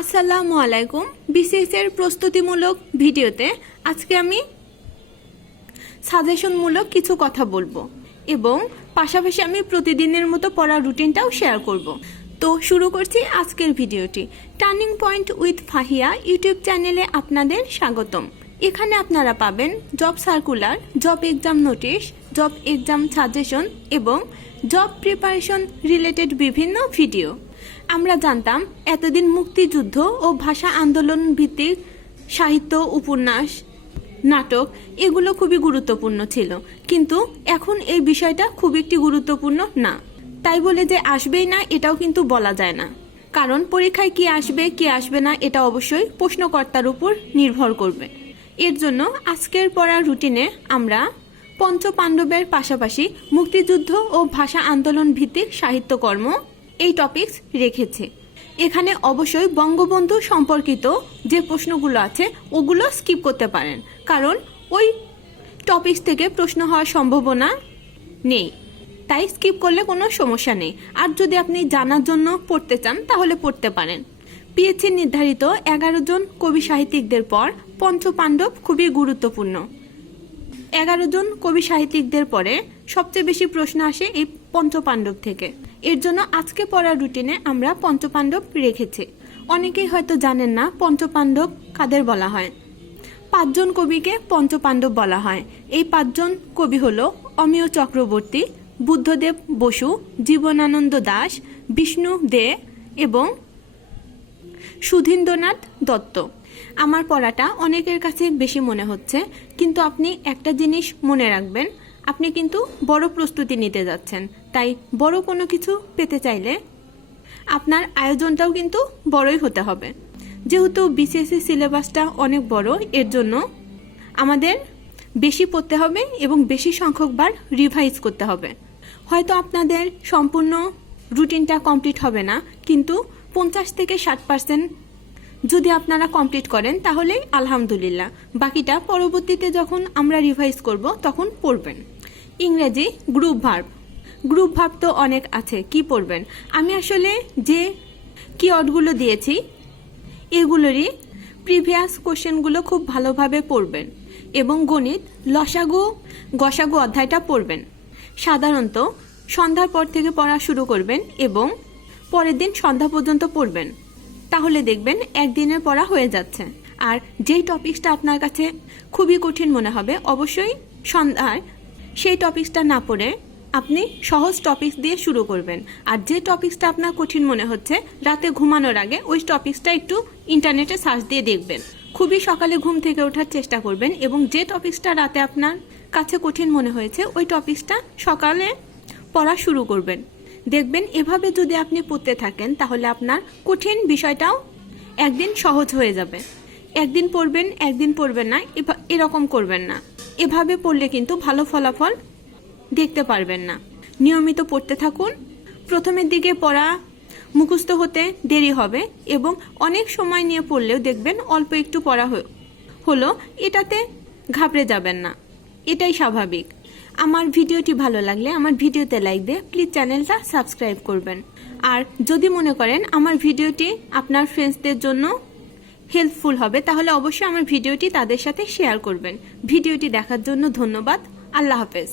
আসসালামু আলাইকুম। বিসিএস এর প্রস্তুতিমূলক ভিডিওতে আজকে আমি সাজেশনমূলক কিছু কথা বলব এবং পাশাপাশি আমি প্রতিদিনের মতো পড়ার রুটিনটাও শেয়ার করব। তো শুরু করছি আজকের ভিডিওটি। Turning point with Fahiya YouTube চ্যানেলে আপনাদের স্বাগতম। এখানে আপনারা পাবেন job circular, job exam notice, job exam suggestion এবং জব প্রিপারেশন রিলেটেড বিভিন্ন ভিডিও। আমরা জানতাম, এতদিন মুক্তিযুদ্ধ ও ভাষা আন্দোলন ভিত্তিক সাহিত্য, উপন্যাস, নাটক, এগুলো খুবই গুরুত্বপূর্ণ ছিল। কিন্তু এখন এই বিষয়টা খুব একটি গুরুত্বপূর্ণ না। তাই বলে যে আসবেই না, এটাও কিন্তু বলা যায় না। কারণ পরীক্ষায় কি আসবে কি আসবে না, এটা অবশ্যই প্রশ্নকর্তার উপর নির্ভর করবে। এর জন্য আজকের পড়ার রুটিনে আমরা পঞ্চ পাণ্ডবের পাশাপাশি মুক্তিযুদ্ধ ও ভাষা আন্দোলন ভিত্তিক সাহিত্যকর্ম এই টপিকস রেখেছে। এখানে অবশ্যই বঙ্গবন্ধু সম্পর্কিত যে প্রশ্নগুলো আছে, ওগুলো স্কিপ করতে পারেন। কারণ ওই টপিকস থেকে প্রশ্ন হওয়ার সম্ভাবনা নেই। তাই স্কিপ করলে কোনো সমস্যা নেই। আর যদি আপনি জানার জন্য পড়তে চান, তাহলে পড়তে পারেন। পিএইচসি নির্ধারিত এগারো জন কবি সাহিত্যিকদের পর পঞ্চ পাণ্ডব খুবই গুরুত্বপূর্ণ। এগারো জন কবি সাহিত্যিকদের পরে সবচেয়ে বেশি প্রশ্ন আসে এই পঞ্চপাণ্ডব থেকে। এর জন্য আজকে পড়ার রুটিনে আমরা পঞ্চপাণ্ডব রেখেছি। অনেকেই হয়তো জানেন না পঞ্চপাণ্ডব কাদের বলা হয়। পাঁচজন কবিকে পঞ্চপাণ্ডব বলা হয়। এই পাঁচজন কবি হল অমিয় চক্রবর্তী, বুদ্ধদেব বসু, জীবনানন্দ দাস, বিষ্ণু দে এবং সুধীন্দ্রনাথ দত্ত। আমার পড়াটা অনেকের কাছে বেশি মনে হচ্ছে, কিন্তু আপনি একটা জিনিস মনে রাখবেন আপনি কিন্তু বড় প্রস্তুতি নিতে যাচ্ছেন। তাই বড় কোনো কিছু পেতে চাইলে আপনার আয়োজনটাও কিন্তু বড়ই হতে হবে। যেহেতু বিসিএসসি সিলেবাসটা অনেক বড়, এর জন্য আমাদের বেশি পড়তে হবে এবং বেশি সংখ্যকবার রিভাইজ করতে হবে। হয়তো আপনাদের সম্পূর্ণ রুটিনটা কমপ্লিট হবে না, কিন্তু পঞ্চাশ থেকে ষাট পার্সেন্ট যদি আপনারা কমপ্লিট করেন তাহলেই আলহামদুলিল্লাহ। বাকিটা পরবর্তীতে যখন আমরা রিভাইজ করব, তখন পড়বেন। ইংরেজি গ্রুপ ভার্ব গ্রুপ ভার্ব তো অনেক আছে, কি পড়বেন? আমি আসলে যে কিওয়ার্ডগুলো দিয়েছি, এগুলোরই প্রিভিয়াস কোশ্চেনগুলো খুব ভালোভাবে পড়বেন এবং গণিত লসাগু, গসাগু অধ্যায়টা পড়বেন। সাধারণত সন্ধ্যার পর থেকে পড়া শুরু করবেন এবং পরের দিন সন্ধ্যা পর্যন্ত পড়বেন। তাহলে দেখবেন একদিনের পড়া হয়ে যাচ্ছে। আর যেই টপিকসটা আপনার কাছে খুবই কঠিন মনে হবে, অবশ্যই সন্ধ্যায় সেই টপিকসটা না পড়ে আপনি সহজ টপিকস দিয়ে শুরু করবেন। আর যে টপিকসটা আপনার কঠিন মনে হচ্ছে, রাতে ঘুমানোর আগে ওই টপিকসটা একটু ইন্টারনেটে সার্চ দিয়ে দেখবেন। খুবই সকালে ঘুম থেকে ওঠার চেষ্টা করবেন এবং যে টপিকসটা রাতে আপনার কাছে কঠিন মনে হয়েছে, ওই টপিকসটা সকালে পড়া শুরু করবেন। দেখবেন এভাবে যদি আপনি পড়তে থাকেন, তাহলে আপনার কঠিন বিষয়টাও একদিন সহজ হয়ে যাবে। একদিন পড়বেন একদিন পড়বেন না এরকম করবেন না। এভাবে পড়লে কিন্তু ভালো ফলাফল দেখতে পারবেন না। নিয়মিত পড়তে থাকুন। প্রথমের দিকে পড়া মুখস্থ হতে দেরি হবে এবং অনেক সময় নিয়ে পড়লেও দেখবেন অল্প একটু পড়া হলো এটাতে ঘাবড়ে যাবেন না। এটাই স্বাভাবিক। আমার ভিডিওটি ভালো লাগলে আমার ভিডিওতে লাইক দিয়ে প্লিজ চ্যানেলটা সাবস্ক্রাইব করবেন। আর যদি মনে করেন আমার ভিডিওটি আপনার ফ্রেন্ডসদের জন্য হেল্পফুল হবে, তাহলে অবশ্যই আমার ভিডিওটি তাদের সাথে শেয়ার করবেন। ভিডিওটি দেখার জন্য ধন্যবাদ। আল্লাহ হাফেজ।